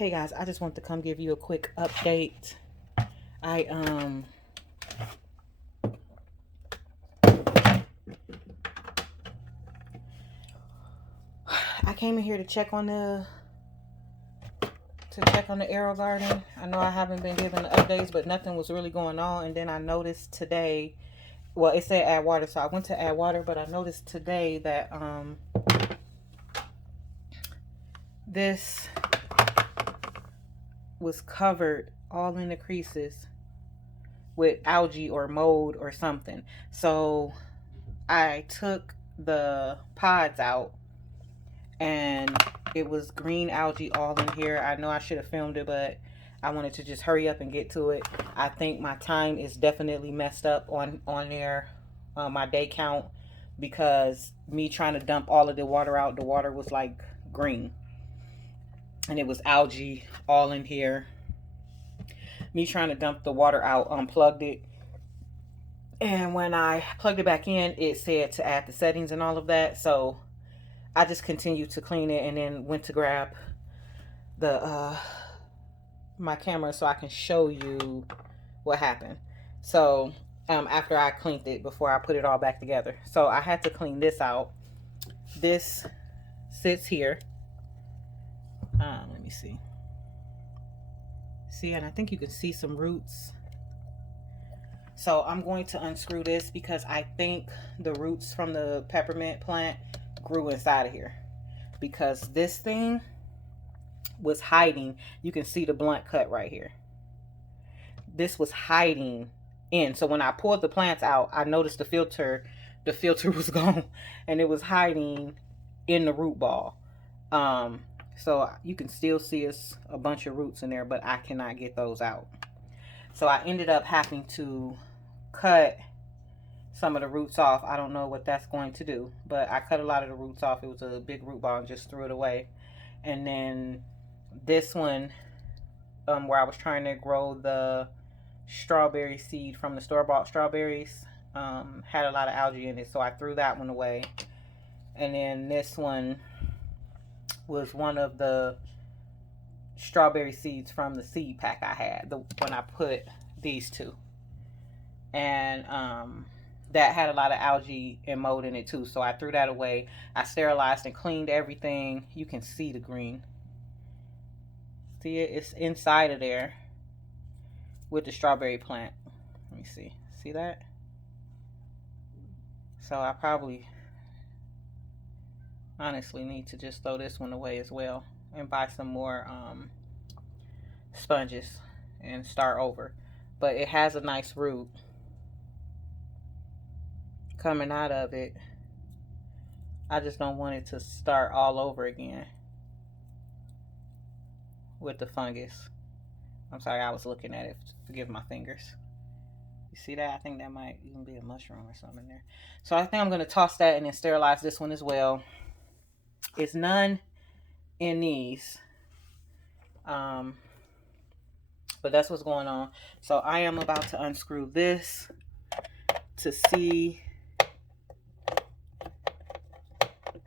Hey guys, I just want to come give you a quick update. I I came in here to check on the Aerogarden. I know I haven't been giving the updates, but nothing was really going on. And then I noticed today, well, it said add water, so I went to add water, but I noticed today that this was covered all in the creases with algae or mold or something. So I took the pods out and it was green algae all in here. I know I should have filmed it, but I wanted to just hurry up and get to it. I think my time is definitely messed up on there, my day count, because me trying to dump all of the water out, the water was like green and it was algae all in here. Me trying to dump the water out, unplugged it, and when I plugged it back in, it said to add the settings and all of that. So I just continued to clean it and then went to grab the my camera so I can show you what happened. So after I cleaned it, before I put it all back together, so I had to clean this out. This sits here. Let me see, and I think you can see some roots. So I'm going to unscrew this because I think the roots from the peppermint plant grew inside of here, because this thing was hiding. You can see the blunt cut right here. This was hiding in. So when I pulled the plants out, I noticed the filter was gone and it was hiding in the root ball. So you can still see it's a bunch of roots in there, but I cannot get those out. So I ended up having to cut some of the roots off. I don't know what that's going to do, but I cut a lot of the roots off. It was a big root ball and just threw it away. And then this one, where I was trying to grow the strawberry seed from the store-bought strawberries, had a lot of algae in it, so I threw that one away. And then this one was one of the strawberry seeds from the seed pack I had when I put these two, and that had a lot of algae and mold in it too, so I threw that away. I sterilized and cleaned everything. You can see the green. See it? It's inside of there with the strawberry plant. Let me see that? So I probably honestly need to just throw this one away as well and buy some more sponges and start over. But it has a nice root coming out of it. I just don't want it to start all over again with the fungus. I'm sorry, I was looking at it. Forgive my fingers. You see that? I think that might even be a mushroom or something in there. So I think I'm going to toss that and then sterilize this one as well. It's none in these. But that's what's going on. So I am about to unscrew this to see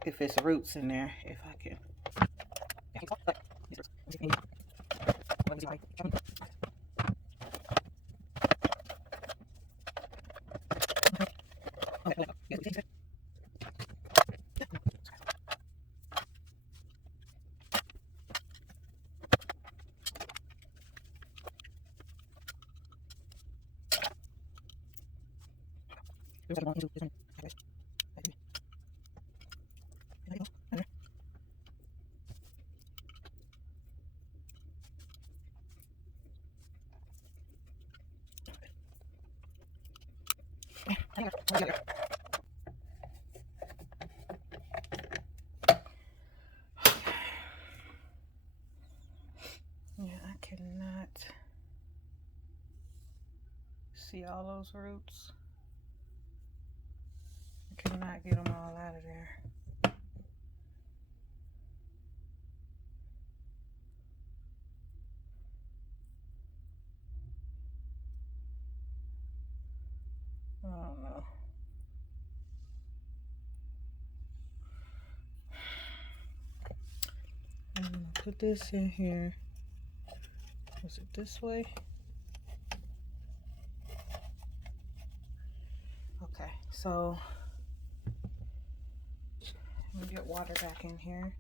if it's roots in there. If I can. Yeah, I cannot see all those roots. I cannot get them all out of there. I don't know. I'm gonna put this in here. Is it this way? Okay, so let me get water back in here.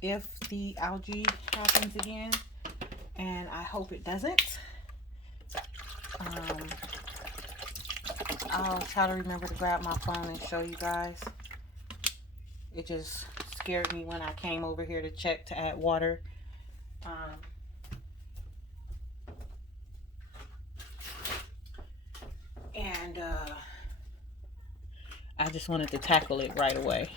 If the algae happens again, and I hope it doesn't, I'll try to remember to grab my phone and show you guys. It just scared me when I came over here to check to add water. And I just wanted to tackle it right away.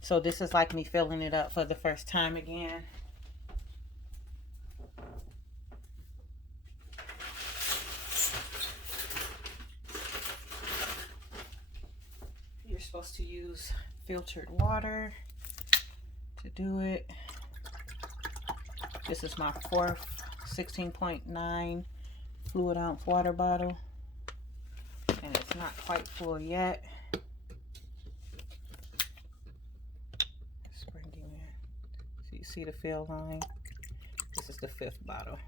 So this is like me filling it up for the first time again. You're supposed to use filtered water to do it. This is my fourth 16.9 fluid ounce water bottle, and it's not quite full yet. Let's bring you in. So you see the fill line? This is the fifth bottle.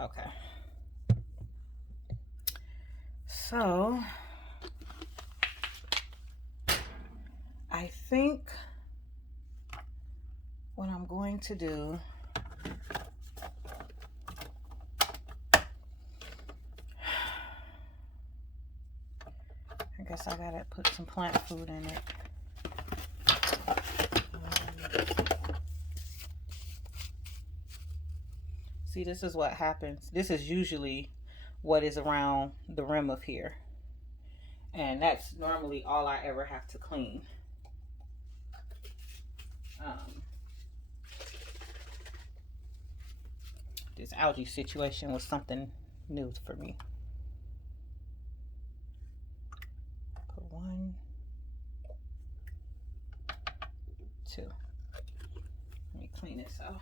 Okay. So I think what I'm going to do, I guess I gotta put some plant food in it. See, this is what happens. This is usually what is around the rim of here. And that's normally all I ever have to clean. This algae situation was something new for me. Put 1, 2. Let me clean this out.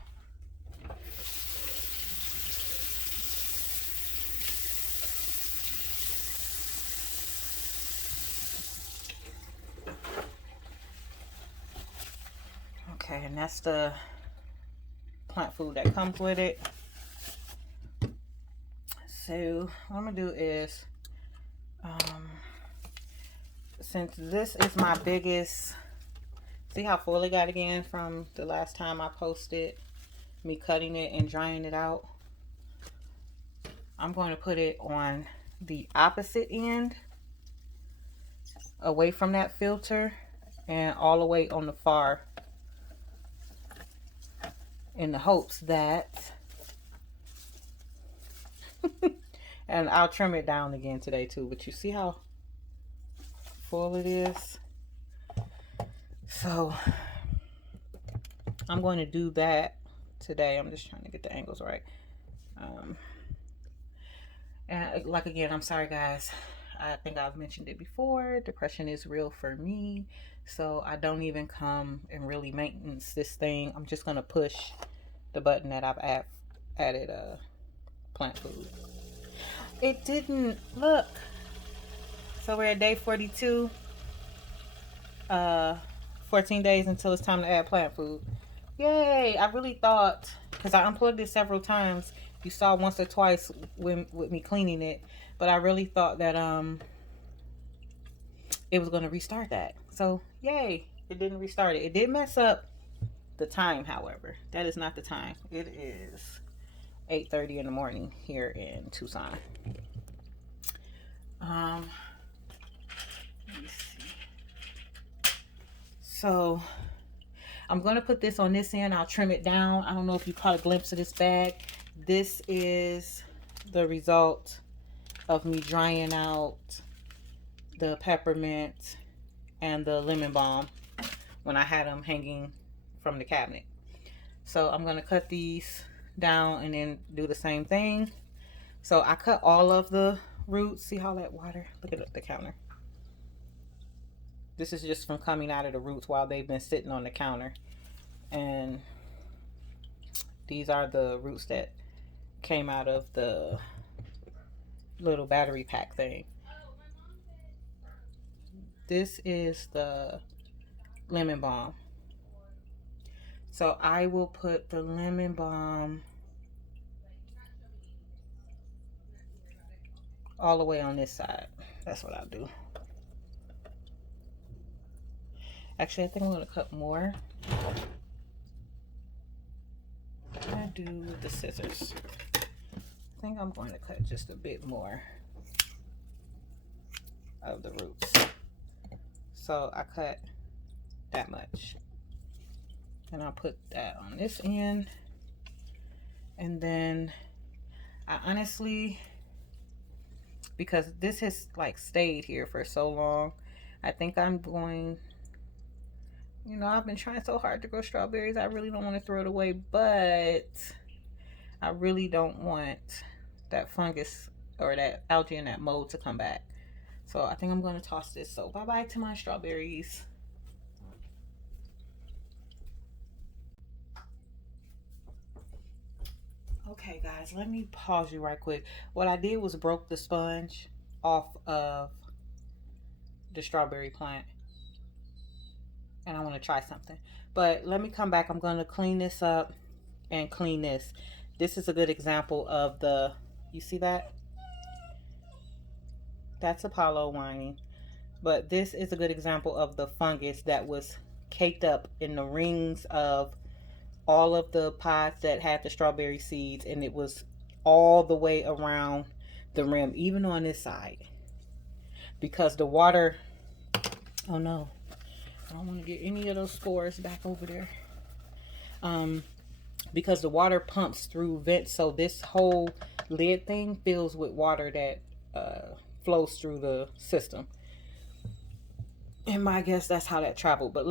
Okay, and that's the plant food that comes with it. So what I'm gonna do is, since this is my biggest, see how full it got again from the last time I posted me cutting it and drying it out. I'm going to put it on the opposite end, away from that filter, and all the way on the far, in the hopes that and I'll trim it down again today too, but you see how full it is? So I'm going to do that today. I'm just trying to get the angles right. And like, again, I'm sorry guys, I think I've mentioned it before, depression is real for me, so I don't even come and really maintenance this thing. I'm just gonna push the button that I've added plant food. It didn't look. So we're at day 42. 14 days until it's time to add plant food. Yay! I really thought, because I unplugged it several times, you saw once or twice with me cleaning it, but I really thought that it was going to restart that. So yay, it didn't restart it. It did mess up the time, however. That is not the time. It is 8:30 in the morning here in Tucson. Let me see. So I'm going to put this on this end. I'll trim it down. I don't know if you caught a glimpse of this bag. This is the result of me drying out the peppermint and the lemon balm when I had them hanging from the cabinet. So I'm going to cut these down and then do the same thing. So I cut all of the roots. See how that water, look at the counter. This is just from coming out of the roots while they've been sitting on the counter. And these are the roots that came out of the little battery pack thing. this is the lemon balm. So I will put the lemon balm all the way on this side. That's what I'll do. Actually, I think I'm going to cut more. I do with the scissors. I think I'm going to cut just a bit more of the roots. So I cut that much. And I'll put that on this end. And then I honestly, because this has like stayed here for so long, I think I'm going, you know, I've been trying so hard to grow strawberries. I really don't want to throw it away, but I really don't want that fungus or that algae and that mold to come back. So I think I'm going to toss this. So bye-bye to my strawberries. Okay, guys, let me pause you right quick. What I did was broke the sponge off of the strawberry plant. And I want to try something. But let me come back. I'm going to clean this up and clean this. This is a good example of the, you see that? That's Apollo whining. But this is a good example of the fungus that was caked up in the rings of all of the pods that had the strawberry seeds, and it was all the way around the rim, even on this side. Because the water, oh no, I don't want to get any of those spores back over there. Because the water pumps through vents, so this whole lid thing fills with water that flows through the system. And my guess that's how that traveled. But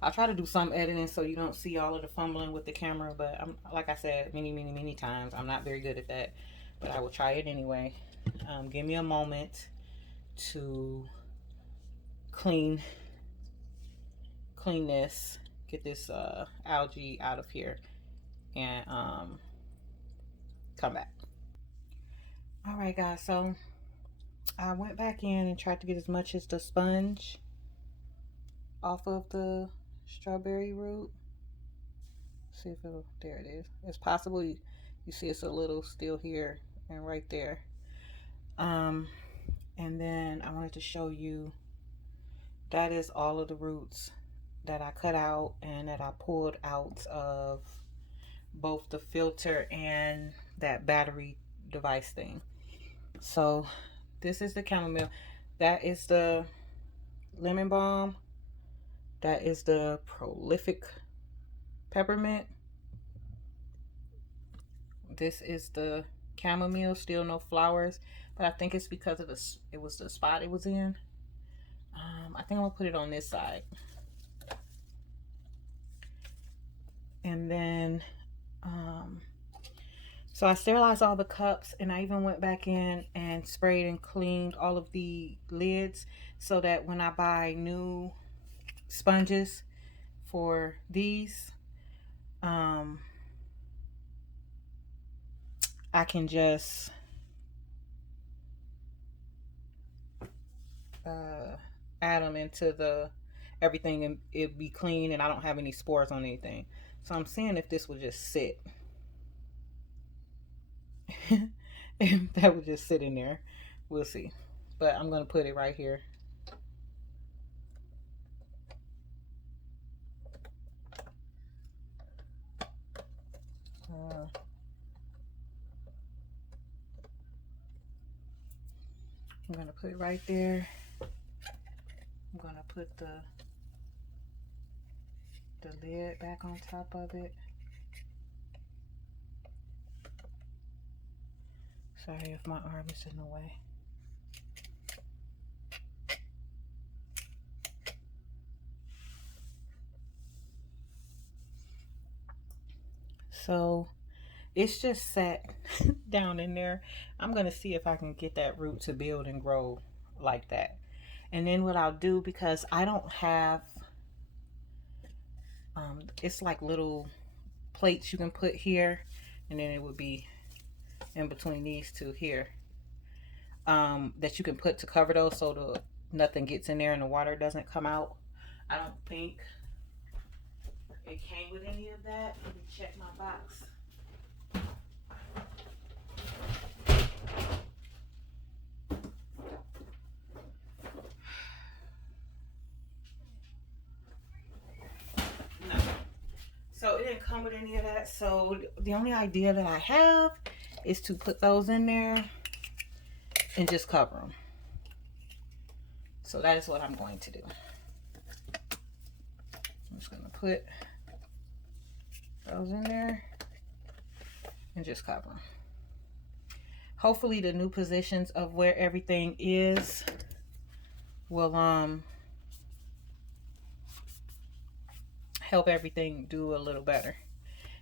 I'll try to do some editing so you don't see all of the fumbling with the camera. But I'm, like I said, many times, I'm not very good at that. But I will try it anyway. Give me a moment to clean this, get this algae out of here, and come back. All right, guys. So I went back in and tried to get as much as the sponge off of the strawberry root. See if it'll, there it is. It's possible you see it's a little still here and right there. And then I wanted to show you that is all of the roots that I cut out and that I pulled out of both the filter and that battery device thing. So this is the chamomile. That is the lemon balm. That is the prolific peppermint. This is the chamomile, still no flowers, but I think it's because of it was the spot it was in. I think I'm gonna put it on this side. And then so I sterilized all the cups, and I even went back in and sprayed and cleaned all of the lids so that when I buy new sponges for these, I can just add them into the everything and it'd be clean and I don't have any spores on anything. So I'm seeing if this would just sit. If that would just sit in there. We'll see. But I'm going to put it right here. I'm going to put it right there. I'm going to put the lid back on top of it. Sorry if my arm is in the way. So it's just sat down in there. I'm going to see if I can get that root to build and grow like that. And then what I'll do, because I don't have, it's like little plates you can put here, and then it would be in between these two here. that you can put to cover those so nothing gets in there and the water doesn't come out. I don't think it came with any of that. Let me check my box. No. So it didn't come with any of that. So the only idea that I have is to put those in there and just cover them. So that is what I'm going to do. I'm just going to put those in there and just cover them. Hopefully the new positions of where everything is will help everything do a little better.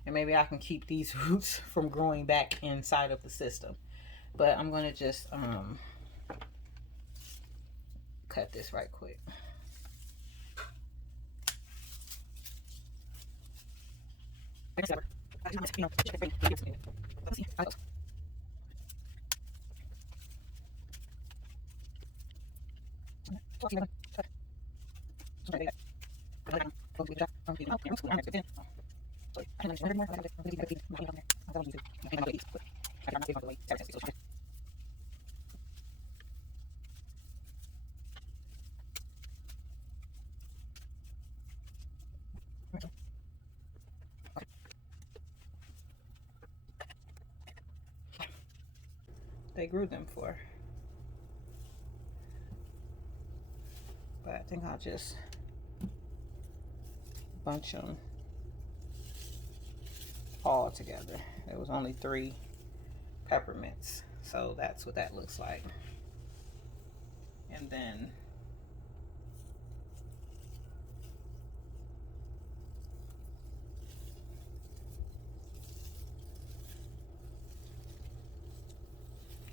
And maybe I can keep these roots from growing back inside of the system. But I'm going to just cut this right quick. They grew them for. But I think I'll just bunch them all together. There was only 3 peppermints, so that's what that looks like. And then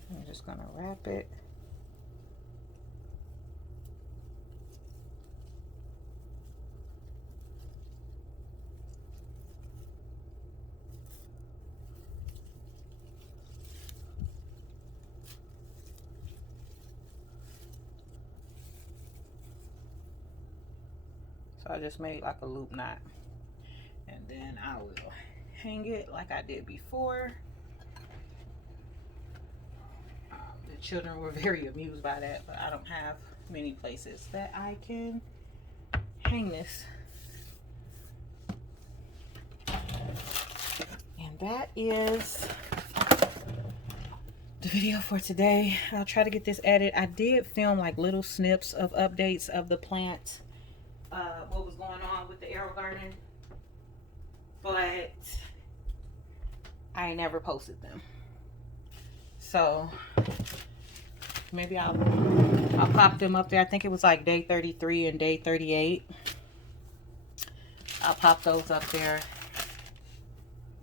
I'm just gonna wrap it. So I just made like a loop knot, and then I will hang it like I did before. The children were very amused by that, but I don't have many places that I can hang this. And that is the video for today. I'll try to get this edited. I did film like little snips of updates of the plant, what was going on with the Aerogarden, but I never posted them. So maybe I'll pop them up there. I think it was like day 33 and day 38. I'll pop those up there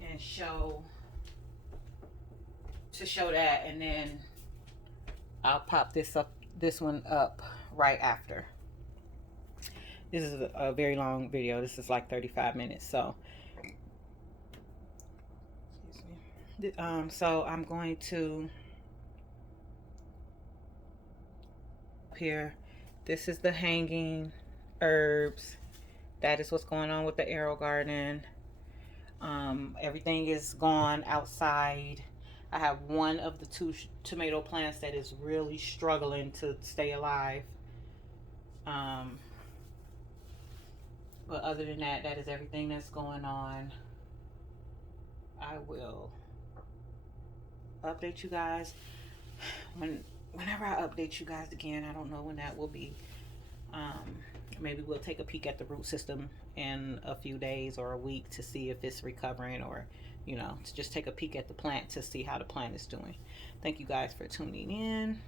and show that, and then I'll pop this one up right after. This is a very long video. This is like 35 minutes. So, so I'm going to here. This is the hanging herbs. That is what's going on with the Aerogarden. Everything is gone outside. I have one of the 2 tomato plants that is really struggling to stay alive. But other than that, that is everything that's going on. I will update you guys whenever I update you guys again. I don't know when that will be. Maybe we'll take a peek at the root system in a few days or a week to see if it's recovering, or you know, to just take a peek at the plant to see how the plant is doing. Thank you guys for tuning in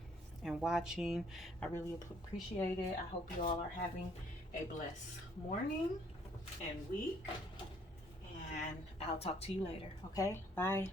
and watching. I really appreciate it. I hope you all are having a blessed morning and week, and I'll talk to you later. Okay, bye.